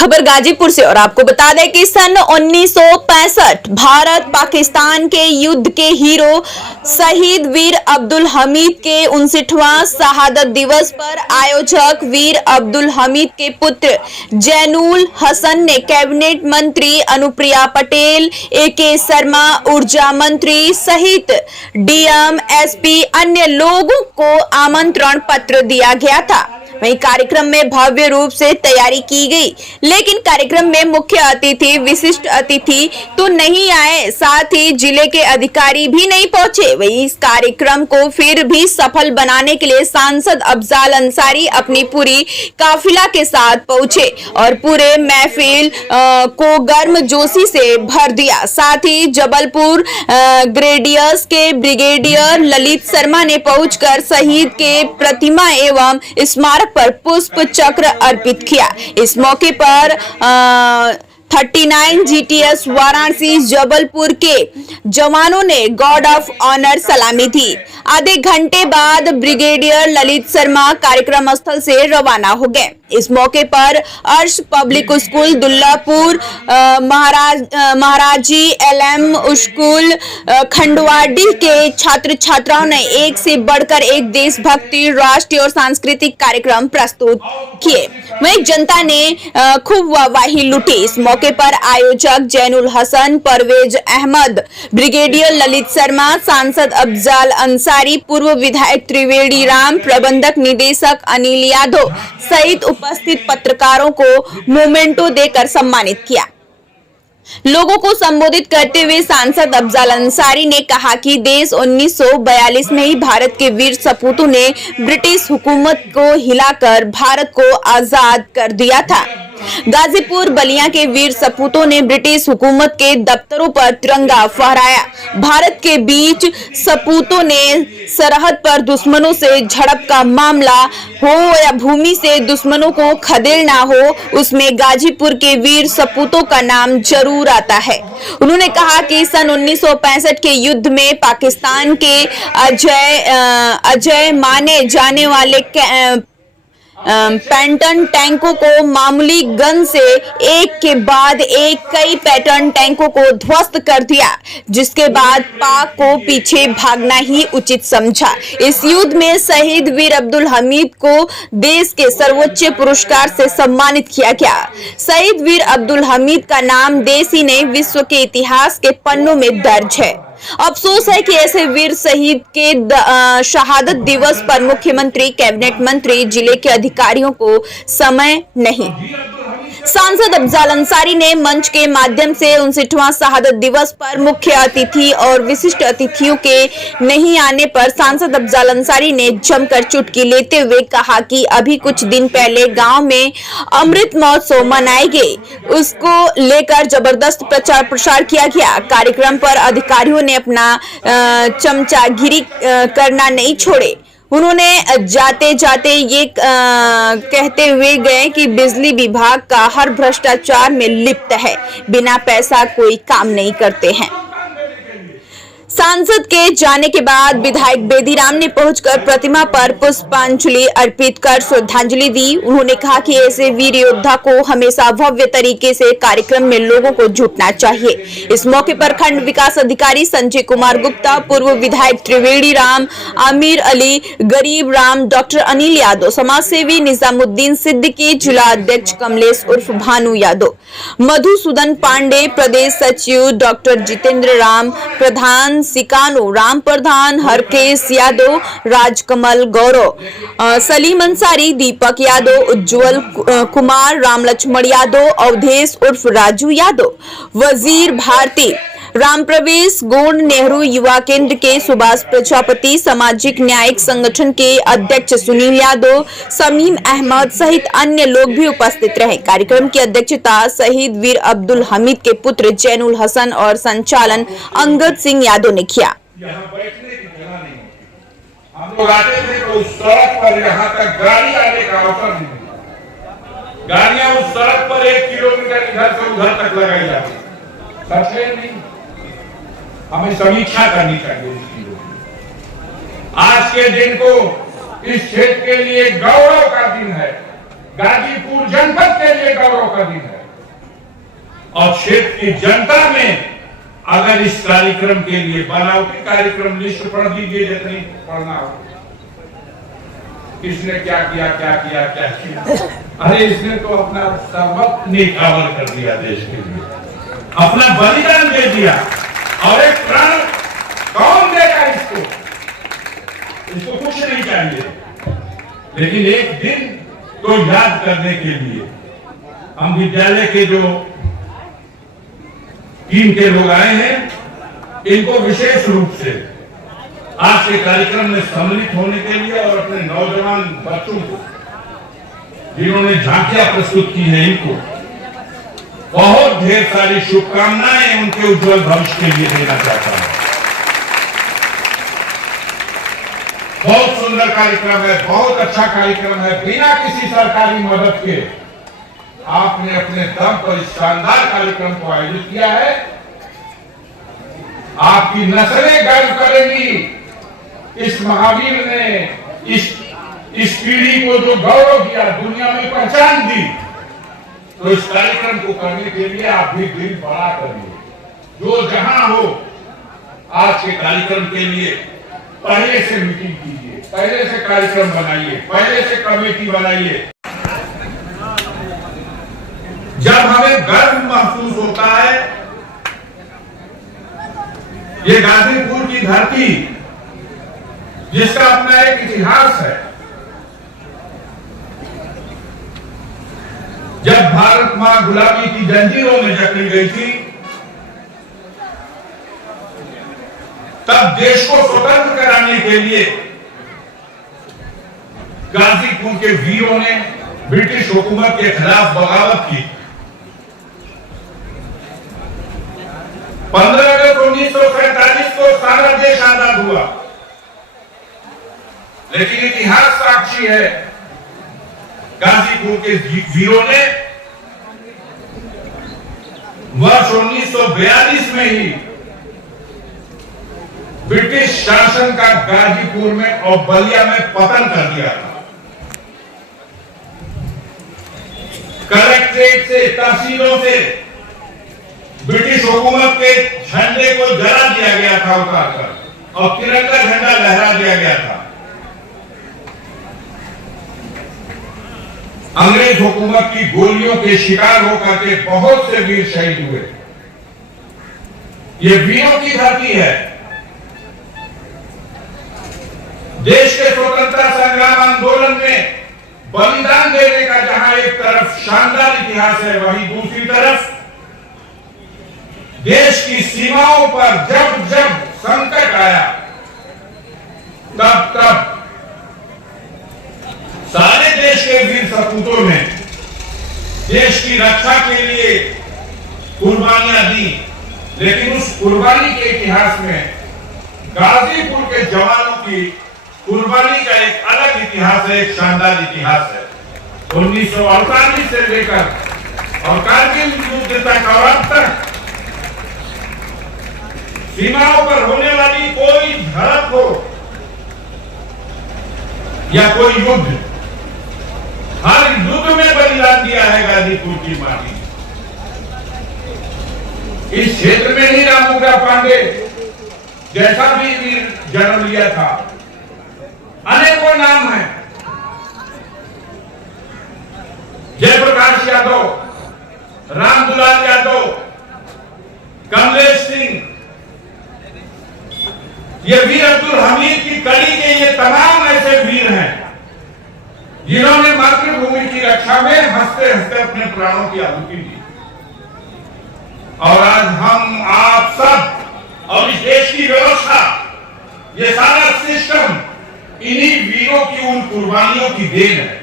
खबर गाजीपुर से और आपको बता दें कि सन 1965 भारत पाकिस्तान के युद्ध के हीरो शहीद वीर अब्दुल हमीद के 59वां शहादत दिवस पर आयोजक वीर अब्दुल हमीद के पुत्र जैनुल हसन ने कैबिनेट मंत्री अनुप्रिया पटेल, AK शर्मा ऊर्जा मंत्री सहित DM, SP अन्य लोगों को आमंत्रण पत्र दिया गया था। वहीं कार्यक्रम में भव्य रूप से तैयारी की गई, लेकिन कार्यक्रम में मुख्य अतिथि, विशिष्ट अतिथि तो नहीं आए, साथ ही जिले के अधिकारी भी नहीं पहुंचे। वहीं इस कार्यक्रम को फिर भी सफल बनाने के लिए सांसद अफजाल अंसारी अपनी पूरी काफिला के साथ पहुंचे और पूरे महफिल को गर्मजोशी से भर दिया। साथ ही जबलपुर ग्रेडियर्स के ब्रिगेडियर ललित शर्मा ने पहुंचकर शहीद के प्रतिमा एवं स्मारक पर पुष्प चक्र अर्पित किया। इस मौके पर 39 GTS वाराणसी जबलपुर के जवानों ने गार्ड ऑफ ऑनर सलामी दी। आधे घंटे बाद ब्रिगेडियर ललित शर्मा कार्यक्रम स्थल से रवाना हो गए। इस मौके पर Arsh public school Dullapur, Maharaji LM school Khandwadi के छात्र छात्राओं ने एक से बढ़कर एक देशभक्ति, राष्ट्रीय और सांस्कृतिक कार्यक्रम प्रस्तुत किए। वहीं जनता ने खूब वाहवाही लूटी। इस मौके पर आयोजक जैनुल हसन, परवेज अहमद, ब्रिगेडियर ललित शर्मा, सांसद अफजाल अंसारी, पूर्व विधायक त्रिवेणी राम, प्रबंधक निदेशक अनिल यादव सहित उपस्थित पत्रकारों को मोमेंटो देकर सम्मानित किया। लोगों को संबोधित करते हुए सांसद अफजाल अंसारी ने कहा कि देश 1942 में ही भारत के वीर सपूतों ने ब्रिटिश हुकूमत को हिलाकर भारत को आजाद कर दिया था। गाजीपुर बलिया के वीर सपूतों ने ब्रिटिश हुकूमत के दफ्तरों पर तिरंगा फहराया। भारत के बीच सपूतों ने सरहद पर दुश्मनों से झड़प का मामला हो या भूमि से दुश्मनों को खदेड़ना हो, उसमें गाजीपुर के वीर सपूतों का नाम जरूर आता है। उन्होंने कहा कि सन 1965 के युद्ध में पाकिस्तान के अजय माने जाने वाले पैटर्न टैंकों को मामूली गन से एक के बाद एक कई पैटर्न टैंकों को ध्वस्त कर दिया, जिसके बाद पाक को पीछे भागना ही उचित समझा। इस युद्ध में शहीद वीर अब्दुल हमीद को देश के सर्वोच्च पुरस्कार से सम्मानित किया गया। शहीद वीर अब्दुल हमीद का नाम देश ही नहीं विश्व के इतिहास के पन्नों में दर्ज है। अफसोस है कि ऐसे वीर शहीद के शहादत दिवस पर मुख्यमंत्री, कैबिनेट मंत्री, जिले के अधिकारियों को समय नहीं। सांसद अफजाल अंसारी ने मंच के माध्यम से 59वां शहादत दिवस पर मुख्य अतिथि और विशिष्ट अतिथियों के नहीं आने पर सांसद अफजाल अंसारी ने जमकर चुटकी लेते हुए कहा कि अभी कुछ दिन पहले गांव में अमृत महोत्सव मनाए गए, उसको लेकर जबरदस्त प्रचार प्रसार किया गया। कार्यक्रम पर अधिकारियों ने अपना चमचागिरी करना नहीं छोड़े। उन्होंने जाते जाते ये कहते हुए गए कि बिजली विभाग का हर भ्रष्टाचार में लिप्त है, बिना पैसा कोई काम नहीं करते हैं। सांसद के जाने के बाद विधायक बेदीराम ने पहुंचकर प्रतिमा पर पुष्पांजलि अर्पित कर श्रद्धांजलि दी। उन्होंने कहा कि ऐसे वीर योद्धा को हमेशा भव्य तरीके से कार्यक्रम में लोगों को जुटना चाहिए। इस मौके पर खंड विकास अधिकारी संजय कुमार गुप्ता, पूर्व विधायक त्रिवेणी राम, आमिर अली, गरीब राम, डॉक्टर अनिल यादव, समाज सेवी निजामुद्दीन सिद्दीकी, जिला अध्यक्ष कमलेश उर्फ भानु यादव, मधुसूदन पांडे, प्रदेश सचिव डॉक्टर जितेंद्र राम, प्रधान सिकानो राम प्रधान, हरकेश यादव, राजकमल गौरव, सलीम अंसारी, दीपक यादव, उज्जवल कुमार, राम लक्ष्मण यादव, अवधेश उर्फ राजू यादव, वजीर भारती, राम प्रवेश गोंड, नेहरू युवा केंद्र के सुभाष प्रजापति, सामाजिक न्यायिक संगठन के अध्यक्ष सुनील यादव, समीम अहमद सहित अन्य लोग भी उपस्थित रहे। कार्यक्रम की अध्यक्षता शहीद वीर अब्दुल हमीद के पुत्र जैनुल हसन और संचालन अंगद सिंह यादव ने किया। हम लोग आते थे तो उस सड़क पर यहाँ तक गाड़ी आने का अवसर नहीं, गाड़ियां उस सड़क पर 1 किलोमीटर इधर से उधर तक लगाई जाती। सच है नहीं, हमें समीक्षा करनी चाहिए इसकी। आज के दिन को इस क्षेत्र के लिए गौरव का दिन है, गाजीपुर जनपद के लिए गौरव का दिन है। और क्षेत्र की जनता में अगर इस कार्यक्रम के लिए बनावटी कार्यक्रम लिस्ट पढ़ दीजिए, जितनी पढ़ना हो, किसने क्या किया क्या किया क्या किया, अरे इसने तो अपना सर्वस्व न्यौछावर कर दिया, देश के लिए अपना बलिदान दे दिया। और एक प्राण कौन देगा इसको? इसको कुछ नहीं चाहिए, लेकिन एक दिन तो याद करने के लिए हम विद्यालय के जो टीम के लोग आए हैं, इनको विशेष रूप से आज के कार्यक्रम में सम्मिलित होने के लिए और अपने नौजवान बच्चों को जिन्होंने झांकियां प्रस्तुत की हैं, इनको बहुत ढेर सारी शुभकामनाएं उनके उज्जवल भविष्य के लिए देना चाहता हूं। बहुत सुंदर कार्यक्रम है, बहुत अच्छा कार्यक्रम है। बिना किसी सरकारी मदद के आपने अपने दम पर इस शानदार कार्यक्रम को आयोजित किया है। आपकी नस्लें गर्व करेंगी। इस महावीर ने इस पीढ़ी को जो गौरव किया, दुनिया में पहचान दी, तो इस कार्यक्रम को करने के लिए आप भी दिल बड़ा करिए। जो जहां हो, आज के कार्यक्रम के लिए पहले से मीटिंग कीजिए, पहले से कार्यक्रम बनाइए, पहले से कमेटी बनाइए। जब हमें गर्व महसूस होता है, ये गाजीपुर की धरती जिसका अपना एक इतिहास है, जब भारत मां गुलामी की जंजीरों में जकड़ी गई थी, तब देश को स्वतंत्र कराने के लिए गाजीपुर के वीरों ने ब्रिटिश हुकूमत के खिलाफ बगावत की। 15 अगस्त 1947 को सारा देश आजाद हुआ, लेकिन इतिहास साक्षी है, गाजीपुर के वीरों ने वर्ष 1942 में ही ब्रिटिश शासन का गाजीपुर में और बलिया में पतन कर दिया था। कलेक्ट्रेट से, तहसीलों से ब्रिटिश हुकूमत के झंडे को जला दिया गया था उतारकर, और तिरंगा झंडा लहरा दिया गया था। अंग्रेज हुकूमत की गोलियों के शिकार होकर के बहुत से वीर शहीद हुए। ये वीरों की धरती है। देश के स्वतंत्रता संग्राम आंदोलन में बलिदान देने का जहां एक तरफ शानदार इतिहास है, वहीं दूसरी तरफ देश की सीमाओं पर जब जब संकट आया, तब तब सारे देश के वीर सपूतों ने देश की रक्षा के लिए कुर्बानियां दी। लेकिन उस कुर्बानी के इतिहास में गाजीपुर के जवानों की कुर्बानी का एक अलग इतिहास है, एक शानदार इतिहास है। 1948 से लेकर और कारगिल युद्ध तक और अब तक सीमाओं पर होने वाली कोई झड़प हो या कोई युद्ध, हर युद्ध में बलिदान दिया है गाजीपुर की माटी। इस क्षेत्र में ही रामूजा पांडे जैसा भी वीर जन्म लिया था, अनेकों नाम हैं। जयप्रकाश यादव, रामदुलाल यादव, कमलेश सिंह, ये वीर अब्दुल हमीद की कड़ी के ये तमाम ऐसे वीर हैं जिन्होंने मातृभूमि की रक्षा में हंसते हंसते अपने प्राणों की आहुति दी। और आज हम आप सब और इस देश की व्यवस्था, ये सारा सिस्टम इन्हीं वीरों की उन कुर्बानियों की देन है।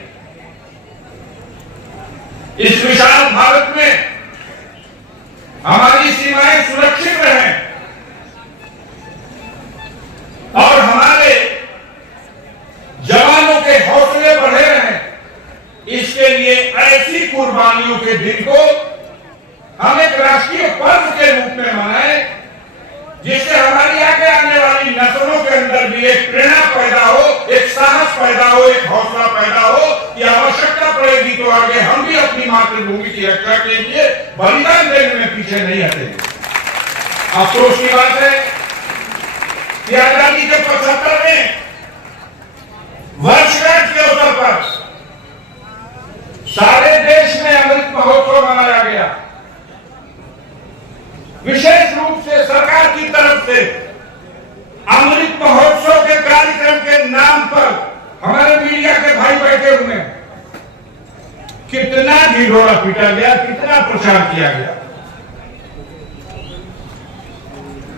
इस विशाल भारत में हमारी सीमाएं सुरक्षित रहें और हमारे जवानों के हौसले बढ़े रहें, इसके लिए ऐसी कुर्बानियों के दिन को हम एक राष्ट्रीय पर्व के रूप में मनाएं, जिससे हमारी आगे आने वाली नस्लों के अंदर भी एक प्रेरणा पैदा हो, एक साहस पैदा हो, एक हौसला पैदा हो कि आवश्यकता पड़ेगी तो आगे हम भी अपनी मातृभूमि की रक्षा के लिए बलिदान देने में पीछे नहीं हटेंगे। अफसोस की बात है कि आजादी के 75वें वर्षगांठ के अवसर पर सारे देश में अमृत महोत्सव मनाया गया। विशेष रूप से सरकार की तरफ से अमृत महोत्सव के कार्यक्रम के नाम पर हमारे मीडिया के भाई बैठे हुए हैं, कितना ढिढोरा पीटा गया, कितना प्रचार किया गया।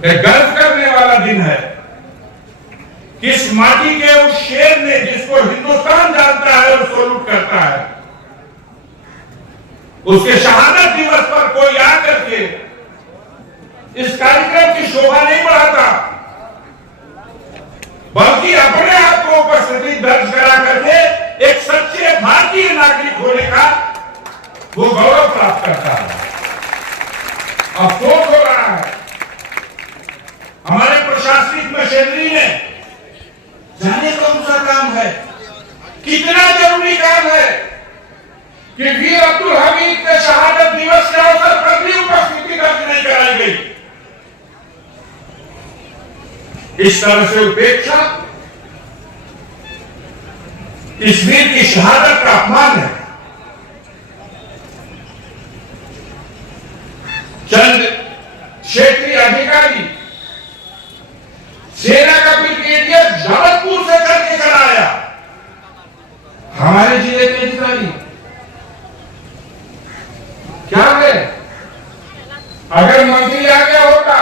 एक गर्व करने वाला दिन है कि इस माटी के उस शेर ने, जिसको हिंदुस्तान जानता है और सैल्यूट करता है, उसके शहादत दिवस पर कोई आकर के इस कार्यक्रम की शोभा नहीं बढ़ाता, बल्कि अपने आप को उपस्थिति दर्ज करा करके एक सच्चे भारतीय नागरिक होने का वो गौरव प्राप्त करता है। अफसोस हो रहा है हमारे प्रशासनिक मशीनरी ने, जाने कौन सा काम है, कितना जरूरी काम है कि वीर अब्दुल हमीद के शहादत दिवस के अवसर पर भी उपस्थिति दर्ज नहीं कराई गई। इस तरह से उपेक्षा इस वीर की शहादत का अपमान है। चंद क्षेत्रीय अधिकारी सेना का ब्रिगेडियर जबलपुर से चल के चला आया, हमारे जिले के अधिकारी क्या है? अगर मंत्री आ गया होता,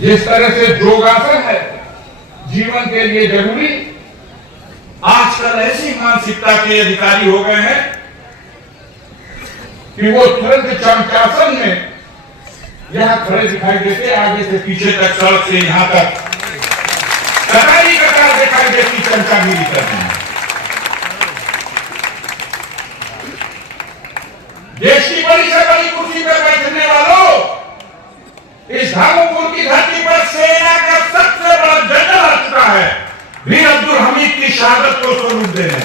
जिस तरह से योगासन है जीवन के लिए जरूरी, आजकल ऐसी मानसिकता के अधिकारी हो गए हैं कि वो तुरंत चमचासन में यहां खड़े दिखाई देते, आगे से पीछे तक, सड़क से यहां तक कतारी कतार दिखाई देती, चमचागिरी करते हैं। देश की बड़ी से बड़ी कुर्सी पर बैठने वालों, इस धामोपुर की धरती पर सेना का सबसे बड़ा जनरल आ चुका है वीर अब्दुल हमीद की शहादत को सैल्यूट देने।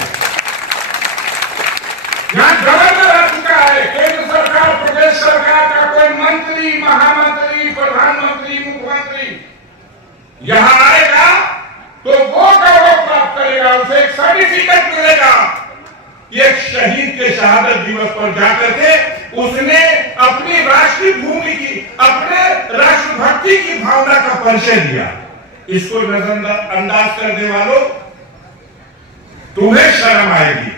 यहां गवर्नर आ चुका है, केंद्र सरकार, प्रदेश सरकार का कोई मंत्री, महामंत्री, प्रधानमंत्री, मुख्यमंत्री यहां आएगा तो वो गौरव प्राप्त करेगा, उसे एक सर्टिफिकेट मिलेगा कि एक शहीद के शहादत दिवस पर जाकर के उसने अपनी राष्ट्रीय भूमि की, अपने राष्ट्रभक्ति की भावना का परिचय दिया। इसको नजरअंदाज करने वालों, तुम्हें शर्म आएगी,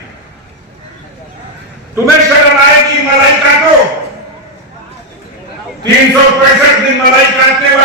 तुम्हें शर्म आएगी। मलाई काटो, 365 दिन मलाई काटने